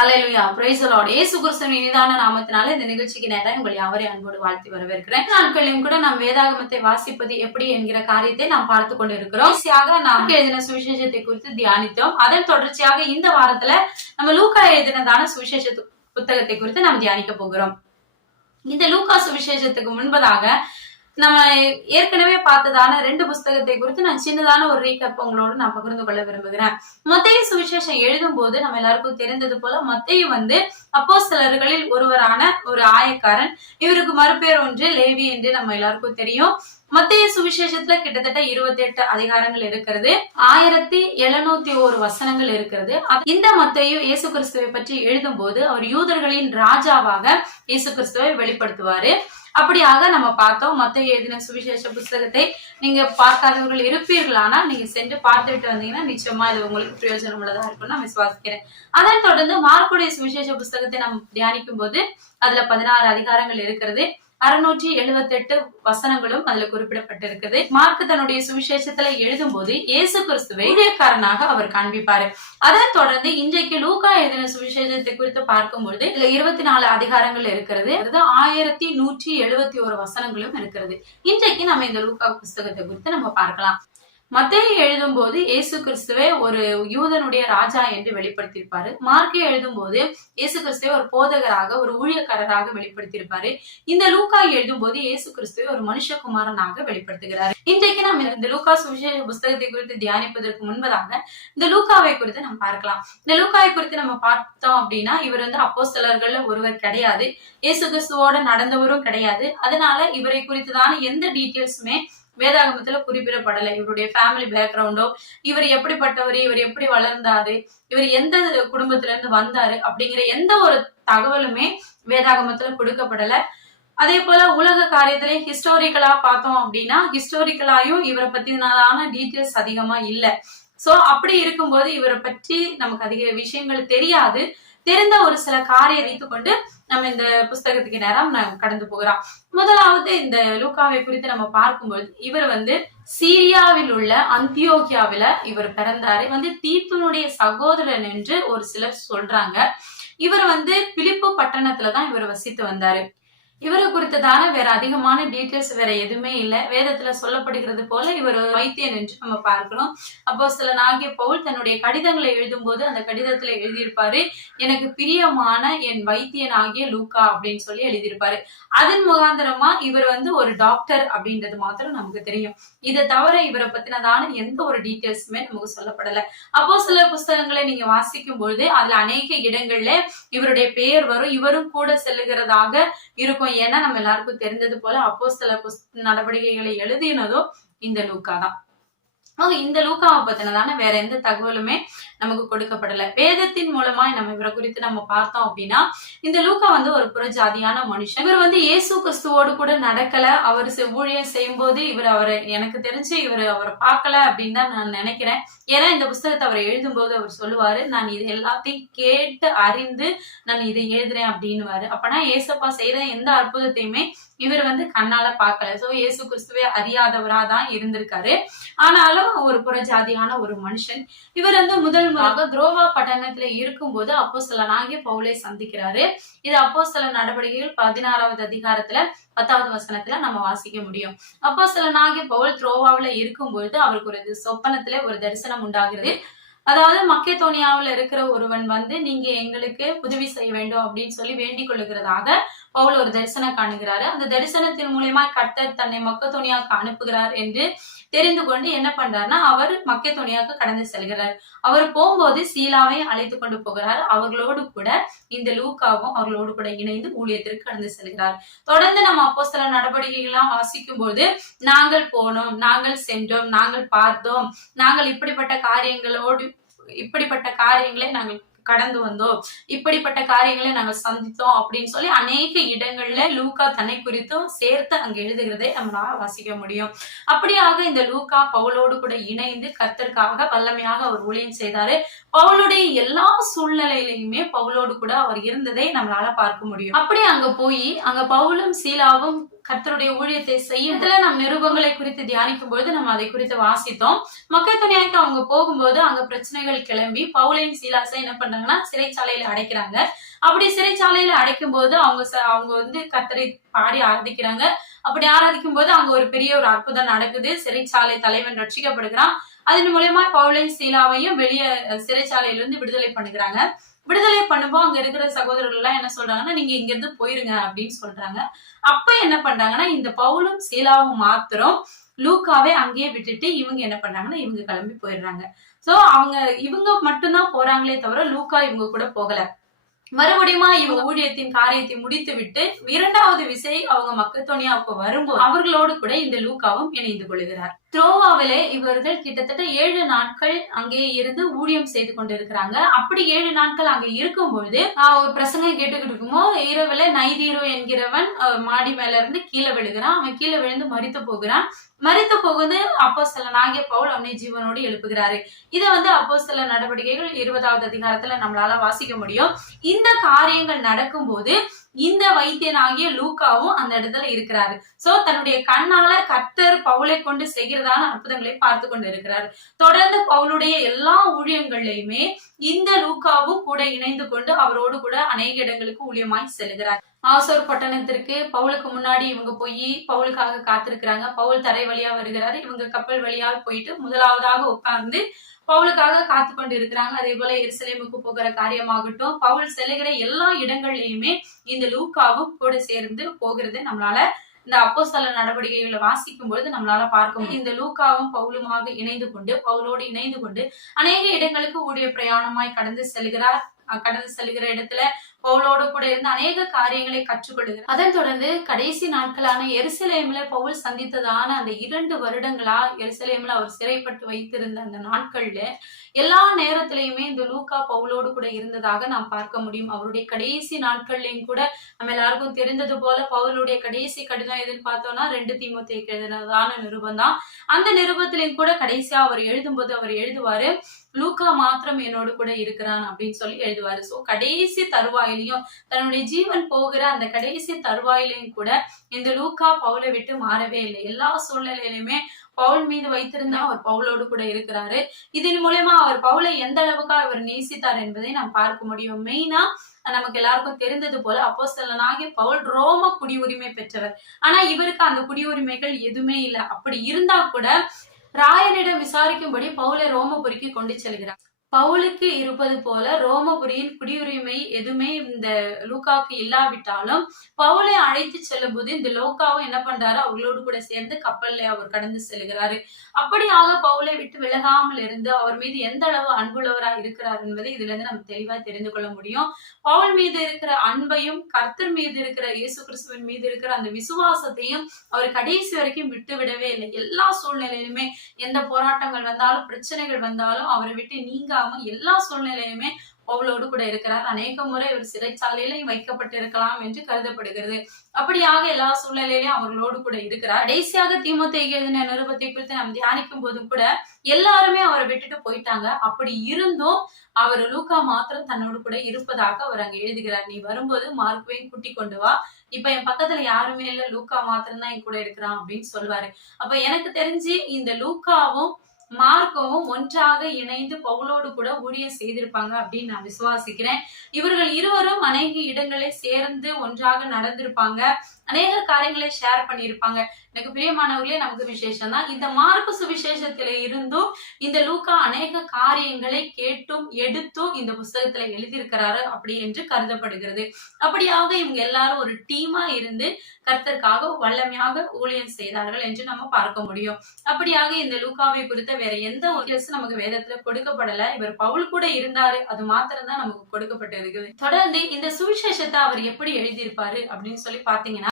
Hallelujah, praise the Lord. இயேசு கிறிஸ்துவின் இனிதான நாமத்தினால இந்த நிகழ்ச்சிக்கு நேரம் உங்களை யாவரையும் அன்போடு வாழ்த்தி வரவேற்கிறேன். நாட்களிலும் கூட நாம் வேதாகமத்தை வாசிப்பது எப்படி என்கிற காரியத்தை நாம் பார்த்து கொண்டு இருக்கிறோம். நாம் எழுதின சுவிசேஷத்தை குறித்து தியானித்தோம். அதன் தொடர்ச்சியாக இந்த வாரத்துல நம்ம லூக்கா எழுதினதான சுவிசேஷ புத்தகத்தை குறித்து நாம் தியானிக்க போகிறோம். இந்த லூக்கா சுவிசேஷத்துக்கு முன்பதாக நம்ம ஏற்கனவே பார்த்ததான 2 புஸ்தகத்தை குறித்து நான் சின்னதான ஒரு ரீகேப் உங்களோடு நான் பகிர்ந்து கொள்ள விரும்புகிறேன். மத்தேயு சுவிசேஷம் எழுதும் போது நம்ம எல்லாருக்கும் தெரிந்தது போல மத்தேயு அப்போஸ்தலர்களில் ஒருவரான ஒரு ஆயக்காரன். இவருக்கு மறுபேர் ஒன்று லேவி என்று நம்ம எல்லாருக்கும் தெரியும். மத்தேயு சுவிசேஷத்துல கிட்டத்தட்ட 28 அதிகாரங்கள் இருக்கிறது, 1701 வசனங்கள் இருக்கிறது. இந்த மத்தேயு இயேசு கிறிஸ்துவை பற்றி எழுதும் போது அவர் யூதர்களின் ராஜாவாக இயேசு கிறிஸ்துவை வெளிப்படுத்துவாரு. அப்படியாக நம்ம பார்த்தோம். மத்தேயு எழுதின சுவிசேஷ புஸ்தகத்தை நீங்க பார்க்காதவர்கள் இருப்பீர்களானா நீங்க சென்று பார்த்துட்டு வந்தீங்கன்னா நிச்சயமா இது உங்களுக்கு பிரயோஜனம் உள்ளதா இருக்கும்னு நான் விசுவாசிக்கிறேன். அதன் தொடர்ந்து மார்க்குடைய சுவிசேஷ புஸ்தகத்தை நாம் தியானிக்கும் போது அதுல 16 அதிகாரங்கள் இருக்கிறது, 678 வசனங்களும் அதுல குறிப்பிடப்பட்டிருக்குது. மார்க் தன்னுடைய சுவிசேஷத்துல எழுதும் போது இயேசு கிறிஸ்துவை ஊழியக்காரனாக அவர் காண்பிப்பாரு. அதன் தொடர்ந்து இன்றைக்கு லூக்கா எழுதின சுவிசேஷத்தை குறித்து பார்க்கும்பொழுது இதுல 24 அதிகாரங்கள் இருக்கிறது, 1171 வசனங்களும் இருக்கிறது. இன்றைக்கு நம்ம இந்த லூக்கா புஸ்தகத்தை குறித்து நம்ம பார்க்கலாம். மத்தேயு எழுதும் போது இயேசு கிறிஸ்துவை ஒரு யூதனுடைய ராஜா என்று வெளிப்படுத்தியிருப்பாரு. மார்க்கே எழுதும் போது இயேசு கிறிஸ்துவை ஒரு போதகராக ஒரு ஊழியக்காரராக வெளிப்படுத்தியிருப்பாரு. இந்த லூக்கா எழுதும் போது இயேசு கிறிஸ்துவை ஒரு மனுஷகுமாரனாக வெளிப்படுத்துகிறாரு. இன்றைக்கு நம்ம இந்த லூக்கா சுவிசேஷ புஸ்தகத்தை குறித்து தியானிப்பதற்கு முன்பதாக இந்த லூக்காவை குறித்து நம்ம பார்க்கலாம். இந்த லூக்காவை குறித்து நம்ம பார்த்தோம் அப்படின்னா இவர் அப்போஸ்தலர்கள் ஒருவர் கிடையாது, இயேசு கிறிஸ்துவோட நடந்தவரும் கிடையாது. அதனால இவரை குறித்துதான எந்த டீட்டெயில்ஸுமே வேதாகமத்துல குறிப்பிடப்படலை. இவருடைய ஃபேமிலி பேக்ரவுண்டோ, இவர் எப்படிப்பட்டவர், இவர் எப்படி வளர்ந்தாரு, இவர் எந்த குடும்பத்துல இருந்து வந்தாரு அப்படிங்கிற எந்த ஒரு தகவலுமே வேதாகமத்துல கொடுக்கப்படல. அதே போல உலக காரியத்திலே ஹிஸ்டாரிக்கலா பார்த்தோம் அப்படின்னா ஹிஸ்டாரிக்கலாயும் இவரை பத்தினான டீட்டெயில்ஸ் அதிகமா இல்ல. சோ அப்படி இருக்கும்போது இவரை பற்றி நமக்கு அதிக விஷயங்கள் தெரியாது. தெரிந்த ஒரு சில காரியம் வைத்துக் கொண்டு நம்ம இந்த புஸ்தகத்துக்கு நேரம் கடந்து போகிறோம். முதலாவது இந்த லூக்காவை குறித்து நம்ம பார்க்கும்போது இவர் சீரியாவில் உள்ள அந்தியோகியாவில இவர் பிறந்தாரு. தீத்துனுடைய சகோதரன் என்று ஒரு சிலர் சொல்றாங்க. இவர் பிலிப்பு பட்டணத்துலதான் இவர் வசித்து வந்தாரு. இவரை குறித்ததான வேற அதிகமான டீட்டெயில்ஸ் வேற எதுவுமே இல்ல. வேதத்துல சொல்லப்படுகிறது போல இவர் வைத்தியன் என்று நம்ம பார்க்கிறோம். அப்போஸ்தலனாகிய பவுல் தன்னுடைய கடிதங்களை எழுதும் போது அந்த கடிதத்துல எழுதியிருப்பாரு, எனக்கு பிரியமான என் வைத்தியன் ஆகிய லூக்கா அப்படின்னு சொல்லி எழுதியிருப்பாரு. அதன் முகாந்திரமா இவர் ஒரு டாக்டர் அப்படின்றது மாத்திரம் நமக்கு தெரியும். இதை தவிர இவரை பத்தினதான எந்த ஒரு டீட்டெயில்ஸுமே நமக்கு சொல்லப்படல. அப்போஸ்தல புஸ்தகங்களை நீங்க வாசிக்கும் பொழுது அதுல அநேக இடங்கள்ல இவருடைய பெயர் வரும், இவரும் கூட செல்லுகிறதாக இருக்கும். ஏன்னா நம்ம எல்லாருக்கும் தெரிந்தது போல அப்போஸ்தல நடவடிக்கைகளை எழுதினதும் இந்த லூக்கா தான். இந்த லூக்காவை பத்தினதான வேற எந்த தகவலுமே நமக்கு கொடுக்கப்படல. வேதத்தின் மூலமா நம்ம இவரை குறித்து நம்ம பார்த்தோம் அப்படின்னா இந்த லூக்கா ஒரு புறஜாதியான மனுஷன். இவர் இயேசு கிறிஸ்துவோடு கூட நடக்கல. அவர் ஊழியம் செய்யும் போது அவரை எனக்கு தெரிஞ்சு அவரை பார்க்கல அப்படின்னு தான் நான் நினைக்கிறேன். ஏன்னா இந்த புஸ்தகத்தை அவர் எழுதும் போது அவர் சொல்லுவாரு, நான் இது எல்லாத்தையும் கேட்டு அறிந்து நான் இதை எழுதுறேன் அப்படின்னுவாரு. அப்பனா ஏசப்பா செய்யற எந்த அற்புதத்தையுமே இவர் கண்ணால பார்க்கல. சோ இயேசு கிறிஸ்துவே அறியாதவரா தான் இருந்திருக்காரு. ஆனாலும் ஒரு புறஜாதியான ஒரு மனுஷன். இவர் முதல் முறையாக துரோவா பட்டணத்துல இருக்கும் போது அப்போஸ்தலனாகிய பவுலை சந்திக்கிறாரு. இது அப்போஸ்தல நடவடிக்கைகள் 16வது அதிகாரத்துல 10வது வசனத்துல நம்ம வாசிக்க முடியும். அப்போஸ்தலனாகிய பவுல் துரோவாவில இருக்கும் பொழுது அவருக்கு ஒரு சொப்பனத்துல ஒரு தரிசனம் உண்டாகிறது. அதாவது மக்கேதோனியாவுல இருக்கிற ஒருவன் நீங்க எங்களுக்கு உதவி செய்ய வேண்டும் அப்படின்னு சொல்லி வேண்டிக் கொள்ளுகிறதாக பவுல் ஒரு தரிசனம் காணுகிறாரு. அந்த தரிசனத்தின் மூலமா கர்த்தர் தன்னை மக்கேதோனியாவுக்கு அனுப்புகிறார் என்று தெரிந்து கொண்டு என்ன பண்றாருன்னா அவர் மக்கேதோனியாவுக்கு கடந்து செல்கிறார். அவர் போகும்போது சீலாவை அழைத்து கொண்டு போகிறார். அவர்களோடு கூட இந்த லூக்காவும் அவர்களோடு கூட இணைந்து ஊழியத்திற்கு கடந்து செல்கிறார். தொடர்ந்து நம்ம அப்போஸ்தல நடவடிக்கைகள்லாம் வாசிக்கும் போது நாங்கள் போனோம், நாங்கள் சென்றோம், நாங்கள் பார்த்தோம், நாங்கள் இப்படிப்பட்ட காரியங்களை நாங்கள் கடந்து வந்தோம், இப்படிப்பட்ட காரியங்களை நாங்கள் சந்தித்தோம் அப்படின்னு சொல்லி அநேக இடங்கள்ல லூக்கா தன்னை குறித்தும் சேர்த்து அங்க எழுதுகிறதை நம்மளால வாசிக்க முடியும். அப்படியாக இந்த லூக்கா பவுலோடு கூட இணைந்து கர்த்தருக்காக வல்லமையாக அவர் ஊழியம் செய்தாரு. பவுலுடைய எல்லா சூழ்நிலையிலுமே பவுலோடு கூட அவர் இருந்ததை நம்மளால பார்க்க முடியும். அப்படி அங்க போய் அங்க பவுலும் சீலாவும் கர்த்தருடைய ஊழியத்தை செய்யறதுல நம் நிருபங்களை குறித்து தியானிக்கும் பொழுது நம்ம அதை குறித்து வாசித்தோம். மக்கெதோனியாவுக்கு அவங்க போகும்போது அங்க பிரச்சனைகள் கிளம்பி பவுலையும் சீலாசை என்ன பண்றாங்கன்னா சிறைச்சாலையில அடைக்கிறாங்க. அப்படி சிறைச்சாலையில அடைக்கும் போது அவங்க வந்து கர்த்தரை பாடி ஆராதிக்கிறாங்க. அப்படி ஆராதிக்கும் போது அங்க ஒரு பெரிய ஒரு அற்புதம் நடக்குது. சிறைச்சாலை தலைவன் ரட்சிக்கப்படுகிறான். அதன் மூலமா பவுலையும் சீலாவையும் வெளியே சிறைச்சாலையிலிருந்து விடுதலை பண்ணுகிறாங்க. விடுதலை பண்ணும்போது அங்க இருக்கிற சகோதரர்கள் எல்லாம் என்ன சொல்றாங்கன்னா, நீங்க இங்க இருந்து போயிருங்க அப்படின்னு சொல்றாங்க. அப்ப என்ன பண்றாங்கன்னா, இந்த பவுலும் சீலாவும் மாத்திரம் லூக்காவே அங்கேயே விட்டுட்டு இவங்க என்ன பண்றாங்கன்னா, இவங்க கிளம்பி போயிடுறாங்க. சோ இவங்க மட்டும்தான் போறாங்களே தவிர லூக்கா இவங்க கூட போகல. மறுபடியும் இவங்க ஊழியத்தின் காரியத்தை முடித்து விட்டு 2வது விசை அவங்க மக்கெதோனியாவுக்கு வரும்போது அவர்களோடு கூட இந்த லூக்காவும் இணைந்து கொள்கிறார். த்ரோவாவிலே இவர்கள் கிட்டத்தட்ட 7 நாட்கள் அங்கே இருந்து ஊழியம் செய்து கொண்டிருக்கிறாங்க. அப்படி 7 நாட்கள் அங்க இருக்கும்பொழுது ஒரு பிரசங்கம் கேட்டுக்கிட்டு இருக்குமோ இரவுல நைதீரோ என்கிறவன் மாடி மேல இருந்து கீழே விழுகிறான். அவன் கீழே விழுந்து மரித்து போகிறான். மரித்து போகுது அப்போஸ்தலனாகிய பவுல் அவனை ஜீவனோடு எழுப்புகிறாரு. இதை வந்து அப்போஸ்தல நடவடிக்கைகள் 20வது அதிகாரத்துல நம்மளால வாசிக்க முடியும். இந்த காரியங்கள் நடக்கும் போது இந்த வைத்தியனாகிய லூக்காவும் அந்த இடத்துல இருக்கிறாரு. சோ தன்னுடைய கண்ணால கர்த்தர் பவுலை கொண்டு செய்கிறதான அற்புதங்களை பார்த்து கொண்டு இருக்கிறார். தொடர்ந்து பவுலுடைய எல்லா ஊழியங்கள்லயுமே இந்த லூக்காவும் கூட இணைந்து கொண்டு அவரோடு கூட அநேக இடங்களுக்கு ஊழியமாய் செல்கிறார். ஆசோர் பட்டணத்திற்கு பவுலுக்கு முன்னாடி இவங்க போய் பவுலுக்காக காத்திருக்கிறாங்க. பவுல் தரை வழியா வருகிறாரு. இவங்க கப்பல் வழியா போயிட்டு முதலாவதாக உட்கார்ந்து பவுலுக்காக காத்து கொண்டு இருக்கிறாங்க. அதே போல எருசலேமுக்கு போகிற காரியமாகட்டும், பவுல் செல்லுகிற எல்லா இடங்கள்லயுமே இந்த லூக்காவும் கூட சேர்ந்து போகிறது நம்மளால இந்த அப்போஸ்தல நடவடிக்கைகளை வாசிக்கும் பொழுது நம்மளால பார்க்க முடியும். இந்த லூக்காவும் பவுலுமாக இணைந்து கொண்டு பவுலோடு இணைந்து கொண்டு அநேக இடங்களுக்கு ஊழிய பிரயாணமாய் கடந்து செல்கிற இடத்துல பவுலோடு கூட இருந்து அநேக காரியங்களை கற்றுக்கொள்கிறார். அதன் தொடர்ந்து கடைசி நாட்களான எருசலேம்ல பவுல் சந்தித்ததான அந்த 2 வருடங்களா எருசலேம்ல அவர் சிறைப்பட்டு வைத்திருந்த அந்த நாட்கள்ல எல்லா நேரத்திலையுமே இந்த லூக்கா பவுலோடு கூட இருந்ததாக நாம் பார்க்க முடியும். அவருடைய கடைசி நாட்கள்லயும் கூட நம்ம எல்லாருக்கும் தெரிந்தது போல பவுலுடைய கடைசி கடிதம் எதுன்னு பார்த்தோம்னா 2 தீமோத்தேயுக்கு எழுதினதான நிருபம் தான். அந்த நிருபத்திலையும் கூட கடைசியா அவர் எழுதும்போது அவர் எழுதுவாரு, லூக்கா மாத்திரம் என்னோடு கூட இருக்கிறான் அப்படின்னு சொல்லி எழுதுவாரு. சோ கடைசி தருவாயிலையும் தன்னுடைய ஜீவன் போகிற அந்த கடைசி தருவாயிலையும் கூட இந்த லூக்கா பவுலை விட்டு மாறவே இல்லை. எல்லா சூழ்நிலையிலுமே பவுல் மீது வைத்திருந்த அவர் பவுலோடு கூட இருக்கிறாரு. இதன் மூலமா அவர் பவுலை எந்த அளவுக்கு அவர் நேசித்தார் என்பதை நாம் பார்க்க முடியும். மெயினா நமக்கு எல்லாருக்கும் தெரிந்தது போல அப்போஸ்தலனாகிய பவுல் ரோம குடியுரிமை பெற்றவர். ஆனா இவருக்கு அந்த குடியுரிமைகள் எதுவுமே இல்லை. அப்படி இருந்தா கூட ராயனிடம் விசாரிக்கும்படி பவுலை ரோமபுரிக்கு கொண்டு செல்கிறார். பவுலுக்கு இருப்பது போல ரோமபுரியின் குடியுரிமை எதுவுமே இந்த லூக்காவுக்கு இல்லாவிட்டாலும் பவுலை அழைத்து செல்லும் போது இந்த லூக்காவும் என்ன பண்றாரு, அவர்களோடு கூட சேர்ந்து கப்பல்ல அவர் கடந்து செல்கிறாரு. அப்படியாக பவுலை விட்டு விலகாமல் இருந்து அவர் மீது எந்த அளவு அன்புள்ளவரா இருக்கிறார் என்பதை இதுல இருந்து நம்ம தெளிவா தெரிந்து கொள்ள முடியும். பவுல் மீது இருக்கிற அன்பையும் கர்த்தர் மீது இருக்கிற இயேசு கிறிஸ்துவின் மீது இருக்கிற அந்த விசுவாசத்தையும் அவர் கடைசி வரைக்கும் விட்டு விடவே இல்லை. எல்லா சூழ்நிலையிலுமே எந்த போராட்டங்கள் வந்தாலும் பிரச்சனைகள் வந்தாலும் அவரை விட்டு நீங்க எல்லா சூழ்நிலையுமே பவுலோடு கூட இருக்கிறார். அநேக முறை இவர் சிறைச்சாலையிலும் வைக்கப்பட்டிருக்கலாம் என்று கருதப்படுகிறது. அப்படியாக எல்லா சூழ்நிலையிலும் அவர்களோடு கூட இருக்கிறார். கடைசியாக தீமோத்தேயுக்கு எழுதின நிருபத்தை குறித்து நாம் தியானிக்கும் போது கூட எல்லாருமே அவரை விட்டுட்டு போயிட்டாங்க. அப்படி இருந்தும் அவர் லூக்கா மாத்திரம் தன்னோடு கூட இருப்பதாக அவர் அங்க எழுதுகிறார். நீ வரும்போது மார்க்குவையும் கூட்டி கொண்டு வா, இப்ப என் பக்கத்துல யாருமே இல்ல, லூக்கா மாத்திரம் தான் என் கூட இருக்கிறான் அப்படின்னு சொல்லுவாரு. அப்ப எனக்கு தெரிஞ்சு இந்த லூக்காவும் மார்க்கவும் ஒன்றாக இணைந்து பவுலோடு கூட ஊழியம் செய்திருப்பாங்க அப்படின்னு நான் விசுவாசிக்கிறேன். இவர்கள் இருவரும் அநேக இடங்களை சேர்ந்து ஒன்றாக நடந்திருப்பாங்க. அநேக காரியங்களை ஷேர் பண்ணியிருப்பாங்க. எனக்கு பிரியமானவர்களே, நமக்கு விசேஷம் தான். இந்த மார்க்கு சுவிசேஷத்தில இருந்தும் இந்த லூக்கா அநேக காரியங்களை கேட்டும் எடுத்தும் இந்த புஸ்தகத்துல எழுதியிருக்கிறாரு அப்படி என்று கருதப்படுகிறது. அப்படியாக இவங்க எல்லாரும் ஒரு டீமா இருந்து கர்த்தருக்காக வல்லமையாக ஊழியம் செய்தார்கள் என்று நம்ம பார்க்க முடியும். அப்படியாக இந்த லூக்காவை குறித்த வேற எந்த ஒரு நமக்கு வேதத்துல கொடுக்கப்படல. இவர் பவுல் கூட இருந்தாரு, அது மாத்திரம் தான் நமக்கு கொடுக்கப்பட்டு இருக்குது. தொடர்ந்து இந்த சுவிசேஷத்தை அவர் எப்படி எழுதியிருப்பாரு அப்படின்னு சொல்லி பாத்தீங்கன்னா